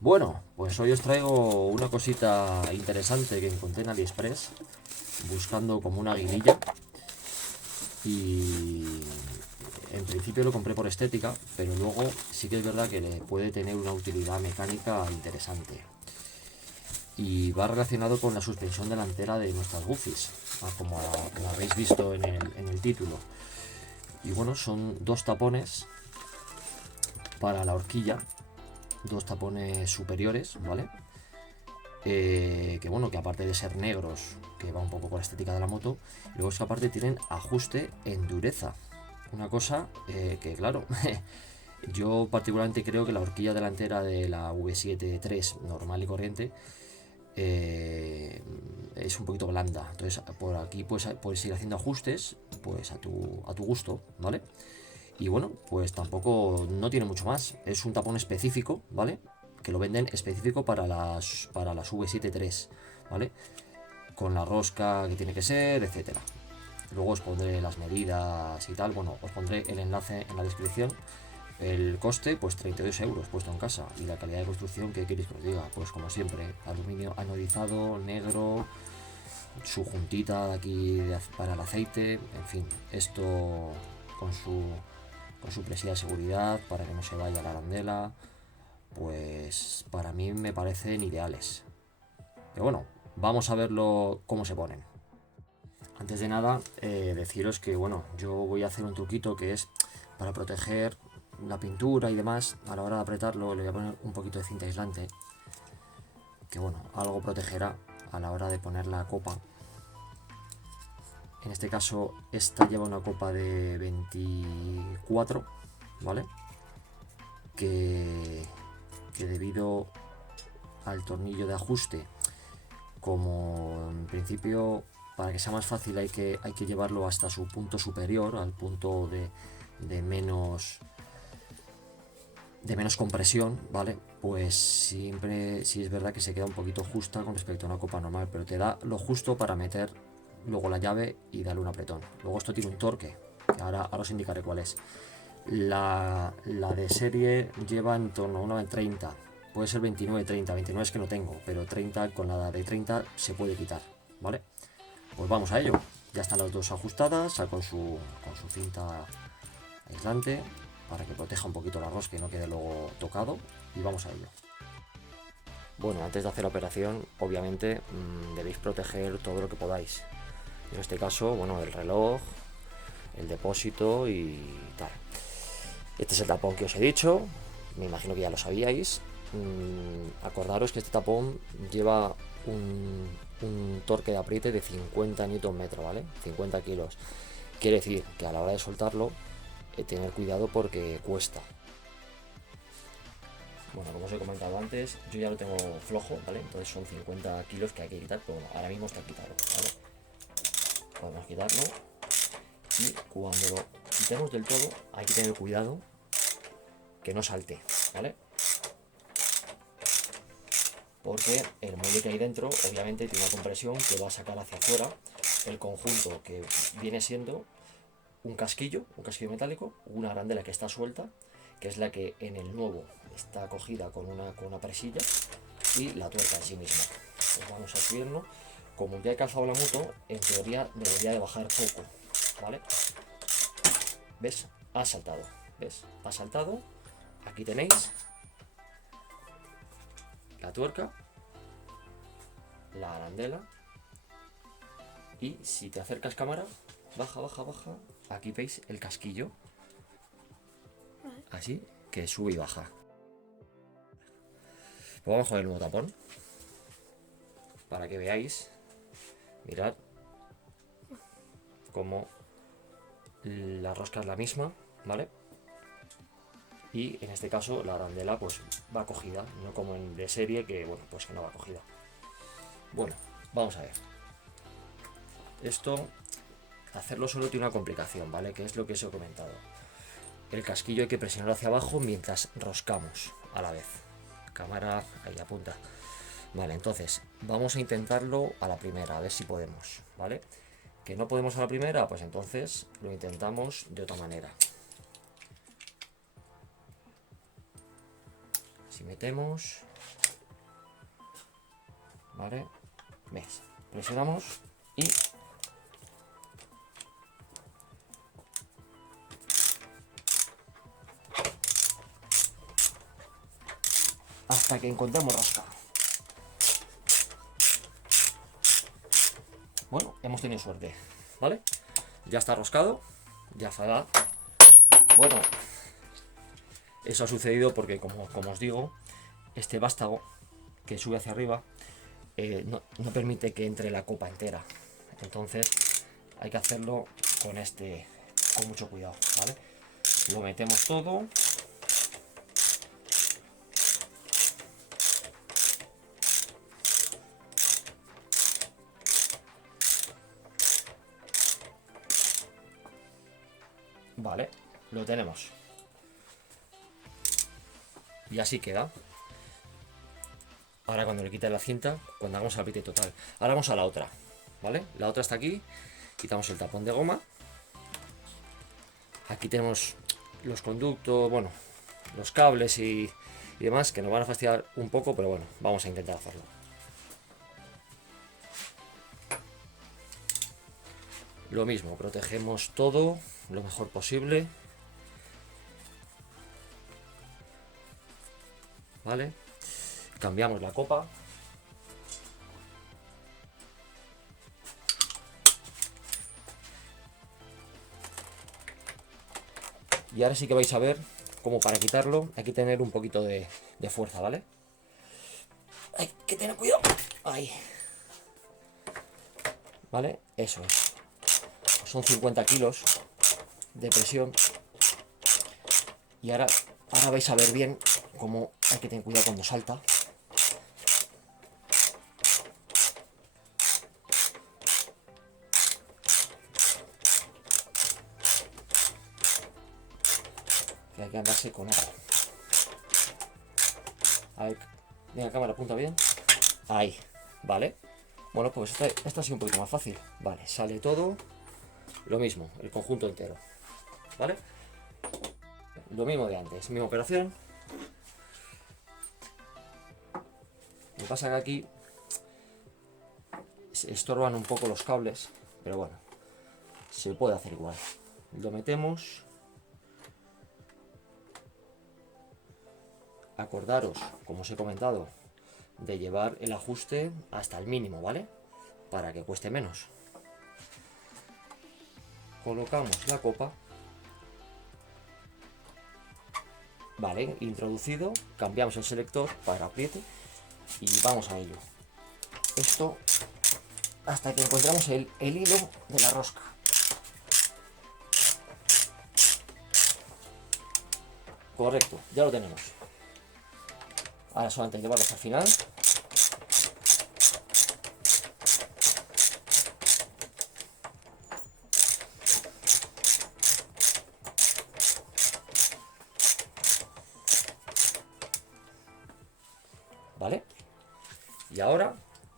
Bueno, pues hoy os traigo una cosita interesante que encontré en AliExpress buscando como una aguililla y en principio lo compré por estética, pero luego sí que es verdad que le puede tener una utilidad mecánica interesante y va relacionado con la suspensión delantera de nuestras Guffies, como habéis visto en el título. Y bueno, son dos tapones para la horquilla, dos tapones superiores, ¿vale? Que bueno, que aparte de ser negros, que va un poco con la estética de la moto, luego es que aparte tienen ajuste en dureza. Una cosa que claro, yo particularmente creo que la horquilla delantera de la V7 normal y corriente es un poquito blanda. Entonces por aquí puedes ir haciendo ajustes pues a tu gusto, ¿vale? Y bueno, pues tampoco no tiene mucho más. Es un tapón específico, ¿vale? Que lo venden específico para las V7 ¿vale? Con la rosca que tiene que ser, etcétera. Luego os pondré las medidas y tal. Bueno, os pondré el enlace en la descripción. El coste, pues 32 euros puesto en casa. Y la calidad de construcción, ¿qué queréis que os diga? Pues como siempre, aluminio anodizado, negro, su juntita de aquí para el aceite, en fin, esto con su presilla de seguridad para que no se vaya la arandela, pues para mí me parecen ideales. Pero bueno, vamos a verlo cómo se ponen. Antes de nada, deciros que bueno, yo voy a hacer un truquito que es para proteger la pintura y demás. A la hora de apretarlo le voy a poner un poquito de cinta aislante, que bueno, algo protegerá a la hora de poner la copa. En este caso, esta lleva una copa de 24, ¿vale? Que debido al tornillo de ajuste, como en principio para que sea más fácil hay que llevarlo hasta su punto superior, al punto de menos de menos compresión, ¿vale? Pues siempre sí es verdad que se queda un poquito justa con respecto a una copa normal, pero te da lo justo para meter luego la llave y darle un apretón. Luego esto tiene un torque, que ahora os indicaré cuál es. La de serie lleva en torno a una de 30, puede ser 29, 30, 29 es que no tengo, pero 30 con la de 30 se puede quitar, ¿vale? Pues vamos a ello. Ya están las dos ajustadas, con su cinta aislante para que proteja un poquito la rosca y no quede luego tocado, y vamos a ello. Bueno, antes de hacer la operación, obviamente debéis proteger todo lo que podáis. En este caso, bueno, el reloj, el depósito y tal. Este es el tapón que os he dicho, me imagino que ya lo sabíais. Acordaros que este tapón lleva un torque de apriete de 50 Nm, ¿vale? 50 kilos. Quiere decir que a la hora de soltarlo, tener cuidado porque cuesta. Bueno, como os he comentado antes, yo ya lo tengo flojo, ¿vale? Entonces son 50 kilos que hay que quitar, pero bueno, ahora mismo está quitado, ¿vale? Podemos quitarlo y cuando lo quitemos del todo hay que tener cuidado que no salte, ¿vale? Porque el muelle que hay dentro obviamente tiene una compresión que va a sacar hacia afuera el conjunto que viene siendo un casquillo metálico, una arandela que está suelta, que es la que en el nuevo está cogida con una presilla, y la tuerca en sí misma. Pues vamos a subirlo. Como ya he calzado la moto, en teoría debería de bajar poco, ¿vale? ¿Ves? Ha saltado, ¿ves? Ha saltado. Aquí tenéis la tuerca, la arandela, y si te acercas cámara, baja, baja, baja. Aquí veis el casquillo, así, que sube y baja. Pues vamos con el nuevo tapón, para que veáis. Mirad cómo la rosca es la misma, ¿vale? Y en este caso la arandela pues va cogida, no como en de serie que bueno, pues que no va cogida. Bueno, vamos a ver. Esto, hacerlo solo tiene una complicación, ¿vale? Que es lo que os he comentado. El casquillo hay que presionarlo hacia abajo mientras roscamos a la vez. Cámara, ahí apunta. Vale, entonces vamos a intentarlo a la primera, a ver si podemos, ¿vale? Que no podemos a la primera, pues entonces lo intentamos de otra manera. Si metemos, ¿vale? ¿Ves? Presionamos y hasta que encontramos rosca. Bueno, hemos tenido suerte, ¿vale? Ya está roscado, ya está. Bueno, eso ha sucedido porque, como os digo, este vástago que sube hacia arriba no permite que entre la copa entera. Entonces hay que hacerlo con mucho cuidado, ¿vale? Lo metemos todo. Vale, lo tenemos. Y así queda. Ahora cuando le quite la cinta, cuando hagamos el apriete total. Ahora vamos a la otra, ¿vale? La otra está aquí. Quitamos el tapón de goma. Aquí tenemos los conductos, bueno, los cables y demás, que nos van a fastidiar un poco, pero bueno, vamos a intentar hacerlo. Lo mismo, protegemos todo lo mejor posible. ¿Vale? Cambiamos la copa. Y ahora sí que vais a ver cómo para quitarlo hay que tener un poquito de fuerza, ¿vale? Hay que tener cuidado. Ahí. ¿Vale? Eso es. Son 50 kilos de presión. Y ahora vais a ver bien cómo hay que tener cuidado cuando salta. Que hay que andarse con ojo. A ver, venga, cámara, apunta bien. Ahí, vale. Bueno, pues esta ha sido un poquito más fácil. Vale, sale todo. Lo mismo, el conjunto entero. ¿Vale? Lo mismo de antes, misma operación. Lo que pasa que aquí se estorban un poco los cables, pero bueno, se puede hacer igual. Lo metemos. Acordaros, como os he comentado, de llevar el ajuste hasta el mínimo, ¿vale? Para que cueste menos. Colocamos la copa. Vale, introducido, cambiamos el selector para apriete y vamos a ello. Esto hasta que encontramos el hilo de la rosca. Correcto, ya lo tenemos. Ahora solamente llevarlo hasta el final. ¿Vale? Y ahora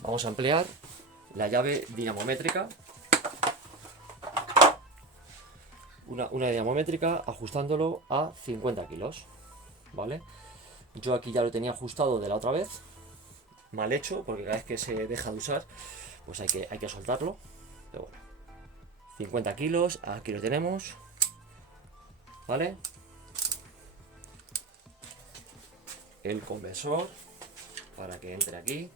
vamos a emplear la llave dinamométrica. Una dinamométrica ajustándolo a 50 kilos. ¿Vale? Yo aquí ya lo tenía ajustado de la otra vez. Mal hecho, porque cada vez que se deja de usar, pues hay que soltarlo. Pero bueno. 50 kilos, aquí lo tenemos. ¿Vale? El conversor para que entre aquí.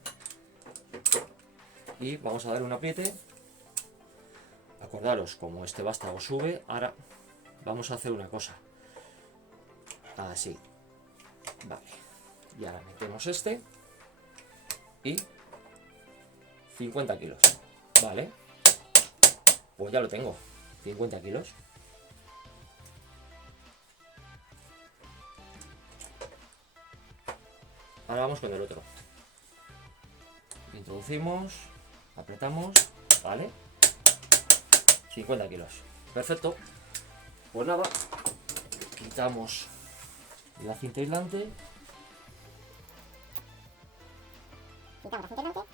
Y vamos a dar un apriete. Acordaros, como este vástago sube, ahora vamos a hacer una cosa. Así. Vale. Y ahora metemos este. Y 50 kilos. Vale. Pues ya lo tengo. 50 kilos. Ahora vamos con el otro. Introducimos. Apretamos. Vale. 50 kilos. Perfecto. Pues nada. Quitamos la cinta aislante. Quitamos la cinta aislante.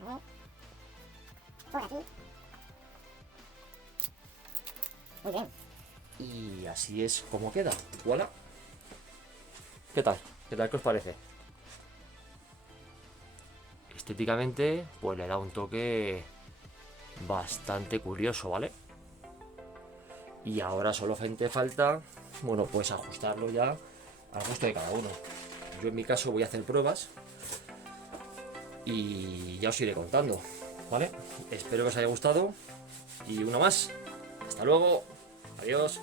A ver. Por aquí. Muy bien. Y así es como queda. Voilà. ¿Qué tal? ¿Qué tal? ¿Qué os parece? Estéticamente, pues le da un toque bastante curioso, ¿vale? Y ahora solo gente falta, bueno, pues ajustarlo ya al gusto de cada uno. Yo en mi caso voy a hacer pruebas y ya os iré contando, ¿vale? Espero que os haya gustado y una más. Hasta luego. Adiós.